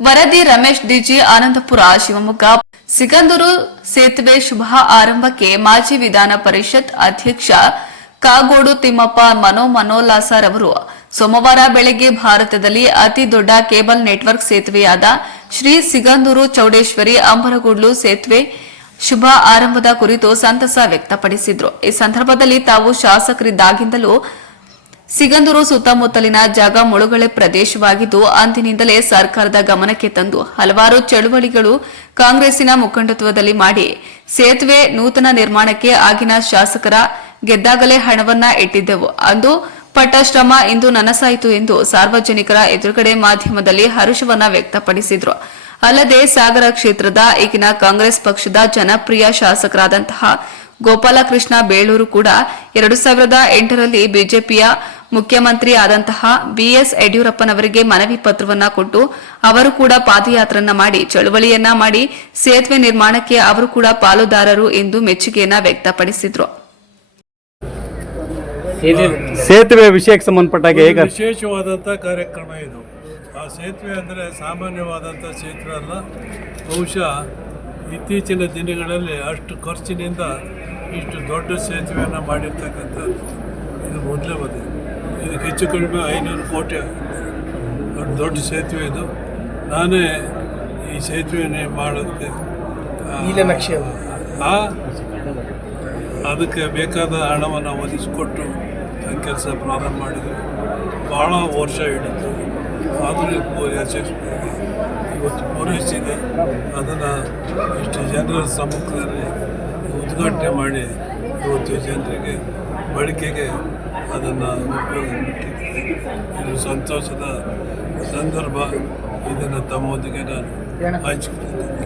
ವರದಿ ರಮೇಶ್ ಡಿಜಿ ಆನಂದಪುರ ಶಿವಮೊಗ್ಗ. ಸಿಗಂದೂರು ಸೇತುವೆ ಶುಭ ಆರಂಭಕ್ಕೆ ಮಾಜಿ ವಿಧಾನ ಪರಿಷತ್ ಅಧ್ಯಕ್ಷ ಕಾಗೋಡು ತಿಮ್ಮಪ್ಪ ಮನೋಲ್ಲಾಸರವರು ಸೋಮವಾರ ಬೆಳಗ್ಗೆ ಭಾರತದಲ್ಲಿ ಅತಿ ದೊಡ್ಡ ಕೇಬಲ್ ನೆಟ್ವರ್ಕ್ ಸೇತುವೆಯಾದ ಶ್ರೀ ಸಿಗಂದೂರು ಚೌಡೇಶ್ವರಿ ಅಂಬರಗೋಡ್ಲು ಸೇತುವೆ ಶುಭ ಆರಂಭದ ಕುರಿತು ಸಂತಸ ವ್ಯಕ್ತಪಡಿಸಿದರು. ಈ ಸಂದರ್ಭದಲ್ಲಿ ತಾವು ಶಾಸಕರಿದ್ದಾಗಿಂದಲೂ ಸಿಗಂದೂರು ಸುತ್ತಮುತ್ತಲಿನ ಜಾಗ ಮುಳುಗಡೆ ಪ್ರದೇಶವಾಗಿದ್ದು ಅಂದಿನಿಂದಲೇ ಸರ್ಕಾರದ ಗಮನಕ್ಕೆ ತಂದು ಹಲವಾರು ಚಳುವಳಿಗಳು ಕಾಂಗ್ರೆಸ್ಸಿನ ಮುಖಂಡತ್ವದಲ್ಲಿ ಮಾಡಿ ಸೇತುವೆ ನೂತನ ನಿರ್ಮಾಣಕ್ಕೆ ಆಗಿನ ಶಾಸಕರ ಗೆದ್ದಾಗಲೇ ಹಣವನ್ನ ಇಟ್ಟಿದ್ದೆವು. ಅಂದು ಪಟ್ಟ ಶ್ರಮ ಇಂದು ನನಸಾಯಿತು ಎಂದು ಸಾರ್ವಜನಿಕರ ಎದುರುಗಡೆ ಮಾಧ್ಯಮದಲ್ಲಿ ಹರ್ಷವನ್ನ ವ್ಯಕ್ತಪಡಿಸಿದರು. ಅಲ್ಲದೆ ಸಾಗರ ಕ್ಷೇತ್ರದ ಈಗಿನ ಕಾಂಗ್ರೆಸ್ ಪಕ್ಷದ ಜನಪ್ರಿಯ ಶಾಸಕರಾದಂತಹ ಗೋಪಾಲಕೃಷ್ಣ ಬೇಳೂರು ಕೂಡ 2008ರಲ್ಲಿ ಬಿಜೆಪಿಯ ಮುಖ್ಯಮಂತ್ರಿ ಆದಂತಹ ಬಿಎಸ್ ಯಡಿಯೂರಪ್ಪನವರಿಗೆ ಮನವಿ ಪತ್ರವನ್ನ ಕೊಟ್ಟು ಅವರು ಕೂಡ ಪಾದಯಾತ್ರೆಯನ್ನ ಮಾಡಿ ಚಳವಳಿಯನ್ನ ಮಾಡಿ ಸೇತುವೆ ನಿರ್ಮಾಣಕ್ಕೆ ಅವರು ಕೂಡ ಪಾಲುದಾರರು ಎಂದು ಮೆಚ್ಚುಗೆಯನ್ನ ವ್ಯಕ್ತಪಡಿಸಿದ್ರು. ಸೇತುವೆ ವಿಷಯಕ್ಕೆ ಸಂಬಂಧಪಟ್ಟಾಗ ವಿಶೇಷವಾದಂಥ ಕಾರ್ಯಕ್ರಮ ಇದು. ಆ ಸೇತುವೆ ಅಂದರೆ ಸಾಮಾನ್ಯವಾದಂಥ ಸೇತುವೆ ಅಲ್ಲ. ಬಹುಶಃ ಇತ್ತೀಚಿನ ದಿನಗಳಲ್ಲಿ ಅಷ್ಟು ಖರ್ಚಿನಿಂದ ಇಷ್ಟು ದೊಡ್ಡ ಸೇತುವೆಯನ್ನು ಮಾಡಿರ್ತಕ್ಕಂಥದ್ದು ಇದು ಮೊದಲೇ ಬಂದಿದೆ. ಇದಕ್ಕೆ ಹೆಚ್ಚು ಕಡಿಮೆ 500 ಕೋಟಿ ದೊಡ್ಡ ಸೇತುವೆ ಇದು. ನಾನೇ ಈ ಸೇತುವೆ ಮಾಡೋಕ್ಕೆ ಅದಕ್ಕೆ ಬೇಕಾದ ಹಣವನ್ನು ಒದಗಿಸಿಕೊಟ್ಟು ಕೆಲಸ ಪ್ರಾರಂಭ ಮಾಡಿದ್ವಿ. ಭಾಳ ವರ್ಷ ಹಿಡಿತು, ಆದರೂ ಯಶಸ್ವಿಯಾಗಿ ಇವತ್ತು ಪೂರೈಸಿದೆ. ಅದನ್ನು ಇಷ್ಟು ಜನರ ಸಮ್ಮುಖದಲ್ಲಿ ಉದ್ಘಾಟನೆ ಮಾಡಿ ಇವತ್ತು ಜನರಿಗೆ ಬಳಕೆಗೆ ಅದನ್ನು ಉಪಯೋಗಿಸಿದೆ. ಇದು ಸಂತೋಷದ ಸಂದರ್ಭ. ಇದನ್ನು ತಮ್ಮೊಂದಿಗೆ ನಾನು ಹಂಚಿಕೊಂಡಿದ್ದೇನೆ.